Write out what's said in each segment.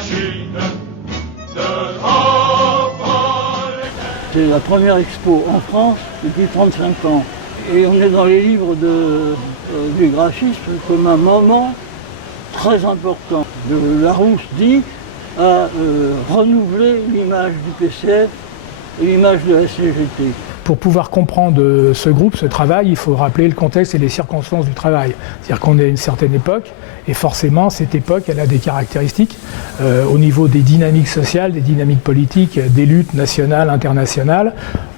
machine de travail. C'est la première expo en France depuis 35 ans. Et on est dans les livres du graphisme comme un moment très important. Larousse dit à renouveler l'image du PCF et l'image de la CGT. Pour pouvoir comprendre ce groupe, ce travail, il faut rappeler le contexte et les circonstances du travail. C'est-à-dire qu'on est à une certaine époque, et forcément, cette époque, elle a des caractéristiques au niveau des dynamiques sociales, des dynamiques politiques, des luttes nationales, internationales.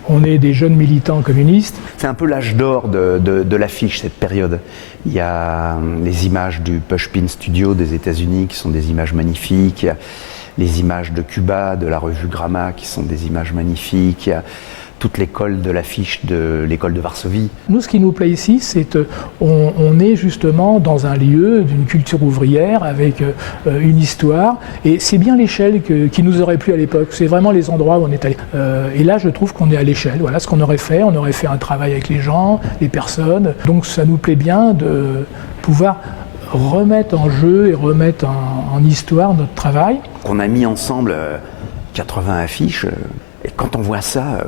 On est des jeunes militants communistes. C'est un peu l'âge d'or de l'affiche, cette période. Il y a les images du Pushpin Studio des États-Unis qui sont des images magnifiques. Il y a les images de Cuba, de la revue Gramma qui sont des images magnifiques. Il y a toute l'école de l'affiche de l'école de Varsovie. Nous, ce qui nous plaît ici, c'est qu'on est justement dans un lieu d'une culture ouvrière avec une histoire. Et c'est bien l'échelle qui nous aurait plu à l'époque. C'est vraiment les endroits où on est allé. Et là, je trouve qu'on est à l'échelle. Voilà ce qu'on aurait fait. On aurait fait un travail avec les gens, les personnes. Donc ça nous plaît bien de pouvoir remettre en jeu et remettre en histoire notre travail. On a mis ensemble 80 affiches. Et quand on voit ça...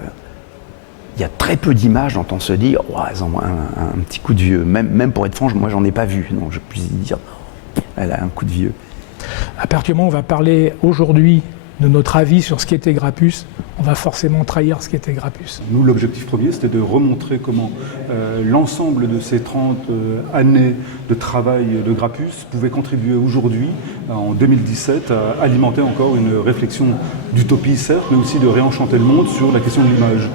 il y a très peu d'images dont on se dit oh, elles ont un petit coup de vieux. Même pour être franc, moi j'en ai pas vu, donc je puis dire elle a un coup de vieux. À partir du moment où on va parler aujourd'hui de notre avis sur ce qu'était Grappus, on va forcément trahir ce qu'était Grappus. Nous, l'objectif premier, c'était de remontrer comment l'ensemble de ces 30 années de travail de Grappus pouvait contribuer aujourd'hui, en 2017, à alimenter encore une réflexion d'utopie, certes, mais aussi de réenchanter le monde sur la question de l'image.